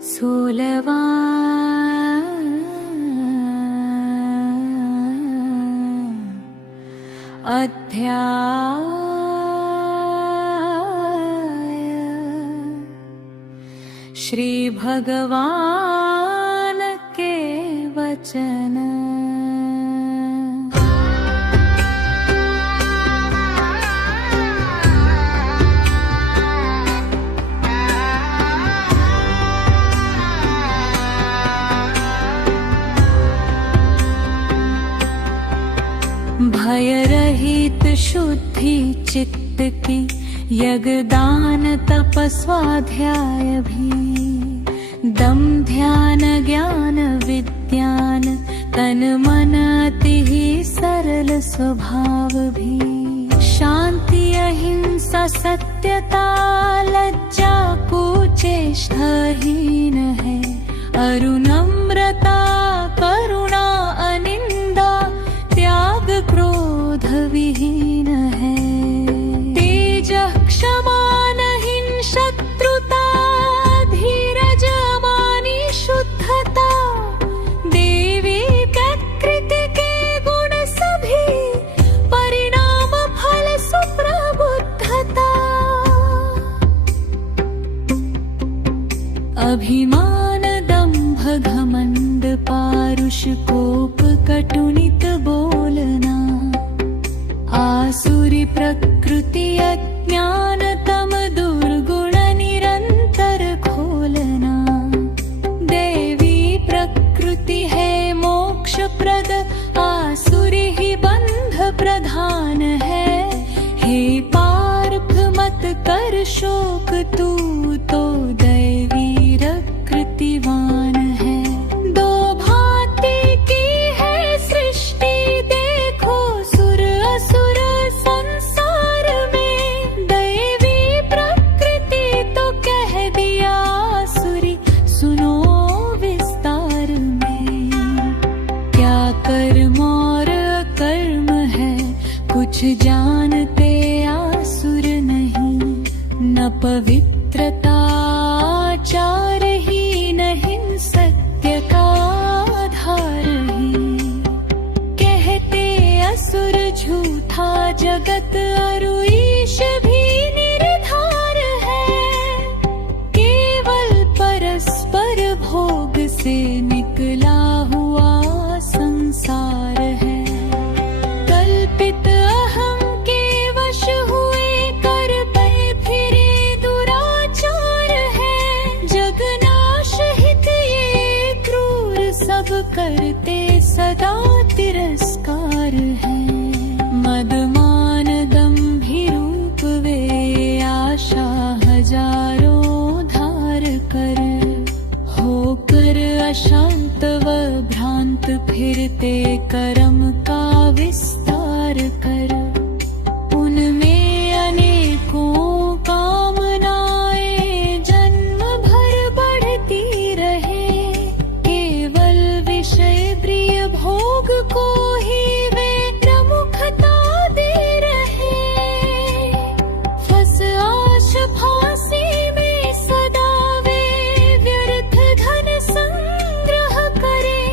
16वां अध्याय। श्री भगवान के वचन। भय रहित शुद्धि चित्त की यज्ञदान तप स्वाध्याय भी, दम ध्यान ज्ञान विज्ञान तन मन अति ही सरल स्वभाव भी, शांति अहिंसा सत्यता लज्जा कुचेष्टाहीन है, अरुनम्रता करुणा अनिंदा त्याग क्रोध विहीन है, तेज क्षमा नहीं शत्रुता धीरज अमानी शुद्धता, देवी प्रकृति के गुण सभी परिणाम फल सुप्रबुद्धता, अभिमान दंभ घमंड पारुष कोप कटुनित बोलना, आसुरी प्रकृति अज्ञान तम दुर्गुण निरंतर खोलना, देवी प्रकृति है मोक्ष प्रद आसुरी ही बंध प्रधान है, हे पार्थ मत कर शोक तू तो दैवी प्रकृतिवान है, दो भांति की है सृष्टि देखो सुर असुर संसार में, दैवी प्रकृति तो कह दिया आसुरी सुनो विस्तार में, क्या कर्म और अकर्म है कुछ जानते आसुर नहीं, न पवित्रता आचार ही नहीं सत्य का आधार ही, कहते असुर झूठा जगत अरु ईश भी निर्धार है, केवल परस्पर भोग से निकला हुआ संसार है, कल्पित अहम के वश हुए कर पे फिरे दुराचार है, जगनाश हित ये क्रूर सब करते सदा तिरस्कार है, मदमान गंभीरूप वे आशा हजारों धार कर, होकर अशांत व भ्रांत फिरते कर्म का विस्तार कर, उनमें अनेकों कामनाएं जन्म भर बढ़ती रहे, केवल विषय प्रिय भोग को ही वे प्रमुखता दे रहे, फंस आश फांसी में सदा वे व्यर्थ धन संग्रह करे,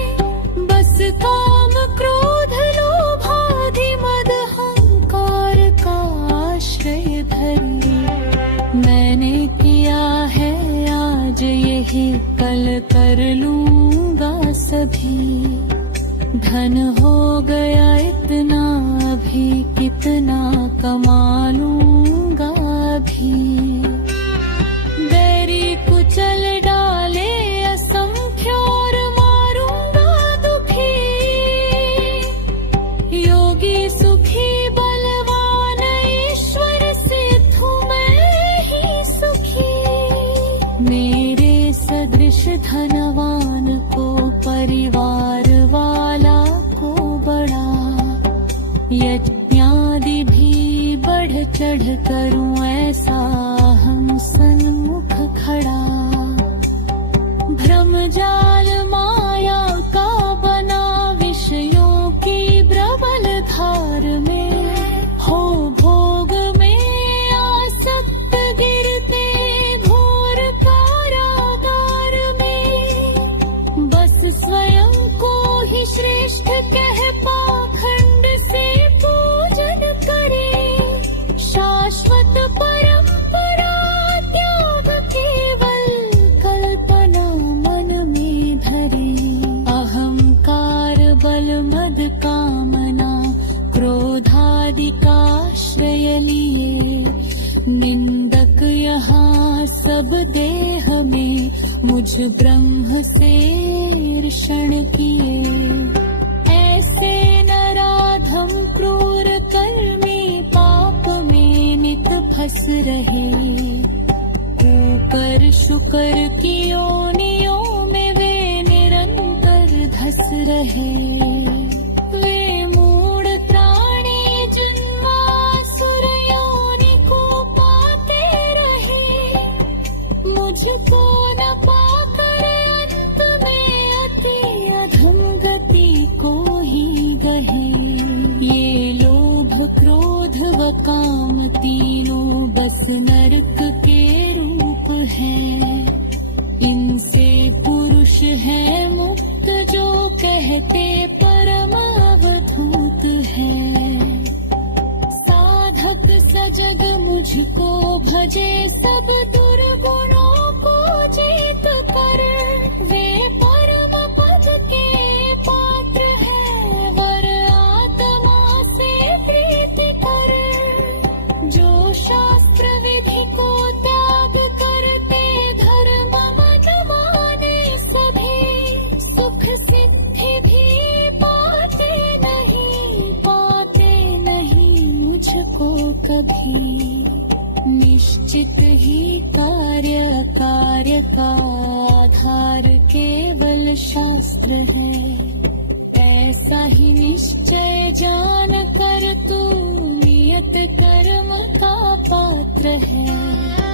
बस काम क्रोध लोभादि मद अहंकार का आश्रय धरे, मैंने किया है आज यही कल कर लूंगा सभी, धन हो गया इतना अभी कितना कमा लूंगा अभी, बैरी कुचल डाले असंख्य और मारूंगा दुखी, योगी सुखी बलवान ईश्वर सिद्धू मैं ही सुखी, मेरे सदृश धनवान को परिवार वाला को बड़ा, यज्ञादि भी बढ़ चढ़ करूं ऐसा हम सन्मुख खड़ा, भ्रम जाल माया का बना विषयों की प्रबल धार में, हो भोग में आसक्त गिरते घोर कारागार में, सब देह में मुझ ब्रह्म से ऋषण किए। ऐसे नराधम क्रूर कर्मी पाप में नित फंस रहे। ऊपर शुकर की योनियों में वे निरंतर धस रहे। वे मूढ़ प्राणी जन्मासुर योनि को पाते रहे। मुझको न पाकर अंत में अति अधम गति को ही गए। ये लोभ क्रोध व काम तीनों बस नरक के रूप हैं। इनसे पुरुष है मुक्त जो कहते परम अवधूत है। साधक सजग मुझको भजे सब दुर्गुणों को जीत कर। वे परम पद के पात्र है वर आत्मा से प्रीति कर। जो शास्त्र विधि को त्याग करते धर्म मन माने सभी। सुख सिद्धि भी पाते नहीं मुझको कभी। निश्चित ही कार्य कार्य का आधार केवल शास्त्र है। ऐसा ही निश्चय जान कर तू नियत कर्म का पात्र है।